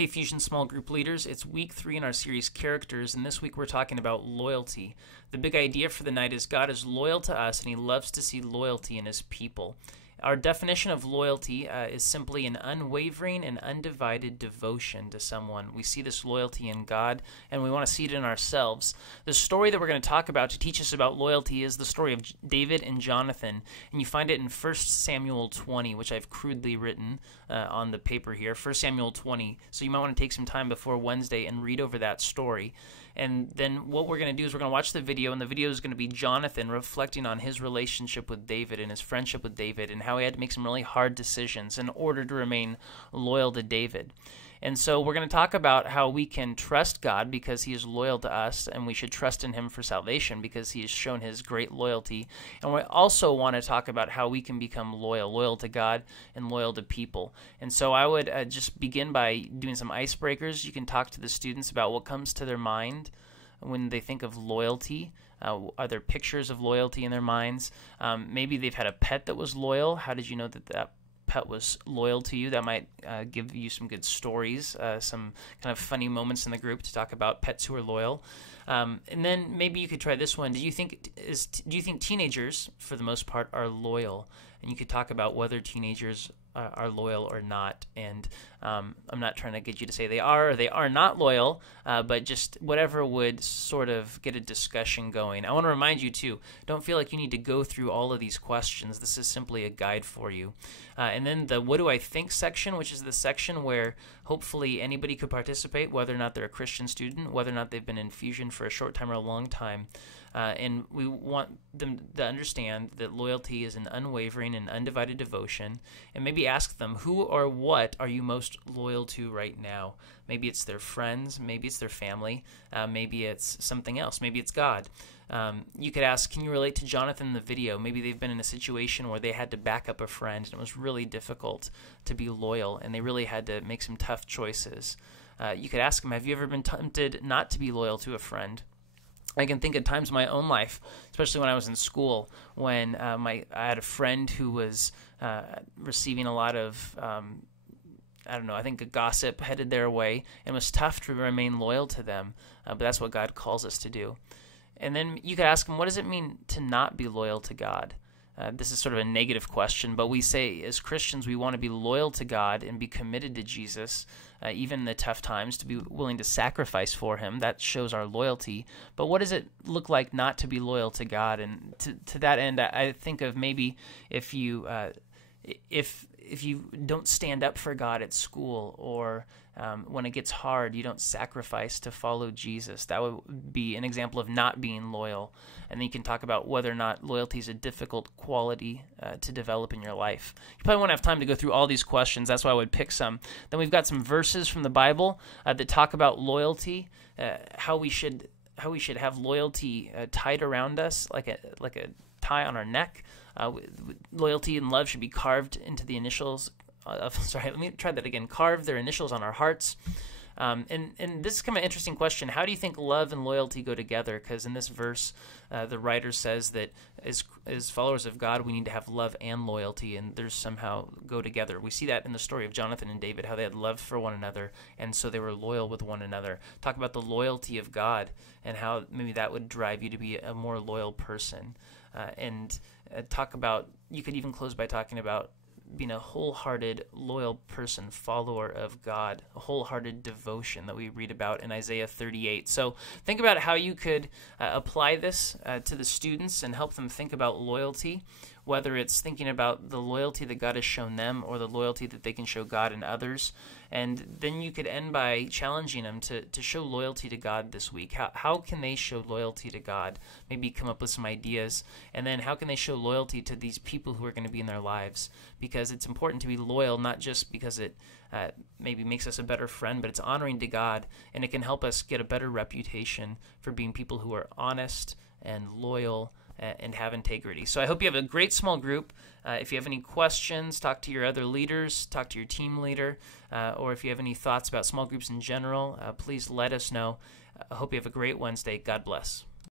Hey Fusion Small Group Leaders, it's week 3 in our series Characters, and this week we're talking about loyalty. The big idea for the night is God is loyal to us and He loves to see loyalty in His people. Our definition of loyalty is simply an unwavering and undivided devotion to someone. We see this loyalty in God, and we want to see it in ourselves. The story that we're going to talk about to teach us about loyalty is the story of David and Jonathan, and you find it in 1 Samuel 20, which I've crudely written on the paper here, 1 Samuel 20. So you might want to take some time before Wednesday and read over that story. And then what we're going to do is we're going to watch the video, and the video is going to be Jonathan reflecting on his relationship with David and his friendship with David and how he had to make some really hard decisions in order to remain loyal to David. And so we're going to talk about how we can trust God because He is loyal to us, and we should trust in Him for salvation because He has shown His great loyalty. And we also want to talk about how we can become loyal to God and loyal to people. And so I would just begin by doing some icebreakers. You can talk to the students about what comes to their mind when they think of loyalty. Are there pictures of loyalty in their minds? Maybe they've had a pet that was loyal. How did you know that pet was loyal to you? That might give you some good stories, some kind of funny moments in the group to talk about pets who are loyal. And then maybe you could try this one. Do you think teenagers, for the most part, are loyal? And you could talk about whether teenagers are loyal or not. And I'm not trying to get you to say they are or they are not loyal, but just whatever would sort of get a discussion going. I want to remind you, too, don't feel like you need to go through all of these questions. This is simply a guide for you. And then the what do I think section, which is the section where hopefully anybody could participate, whether or not they're a Christian student, whether or not they've been in Fusion for a short time or a long time. And we want them to understand that loyalty is an unwavering and undivided devotion. And maybe ask them, who or what are you most loyal to right now? Maybe it's their friends, maybe it's their family, maybe it's something else, maybe it's God. You could ask, can you relate to Jonathan in the video? Maybe they've been in a situation where they had to back up a friend and it was really difficult to be loyal and they really had to make some tough choices. You could ask them, have you ever been tempted not to be loyal to a friend? I can think of times in my own life, especially when I was in school, when I had a friend who was receiving a lot of, I think a gossip headed their way, and it was tough to remain loyal to them, but that's what God calls us to do. And then you could ask them, what does it mean to not be loyal to God? This is sort of a negative question, but we say as Christians we want to be loyal to God and be committed to Jesus, even in the tough times, to be willing to sacrifice for Him. That shows our loyalty. But what does it look like not to be loyal to God? And to that end, I think of maybe if you don't stand up for God at school, or when it gets hard, you don't sacrifice to follow Jesus. That would be an example of not being loyal. And then you can talk about whether or not loyalty is a difficult quality to develop in your life. You probably won't have time to go through all these questions. That's why I would pick some. Then we've got some verses from the Bible that talk about loyalty, how we should have loyalty tied around us like a tie on our neck. Loyalty and love should be carved into the initials carve their initials on our hearts. And this is kind of an interesting question. How do you think love and loyalty go together? Because in this verse, the writer says that as followers of God, we need to have love and loyalty, and there's somehow go together. We see that in the story of Jonathan and David, how they had love for one another, and so they were loyal with one another. Talk about the loyalty of God and how maybe that would drive you to be a more loyal person. Talk about, you could even close by talking about being a wholehearted, loyal person, follower of God, a wholehearted devotion that we read about in Isaiah 38. So think about how you could apply this to the students and help them think about loyalty, whether it's thinking about the loyalty that God has shown them or the loyalty that they can show God and others. And then you could end by challenging them to show loyalty to God this week. How can they show loyalty to God? Maybe come up with some ideas. And then how can they show loyalty to these people who are going to be in their lives? Because it's important to be loyal, not just because it maybe makes us a better friend, but it's honoring to God, and it can help us get a better reputation for being people who are honest and loyal and have integrity. So I hope you have a great small group. If you have any questions, talk to your other leaders, talk to your team leader, or if you have any thoughts about small groups in general, please let us know. I hope you have a great Wednesday. God bless.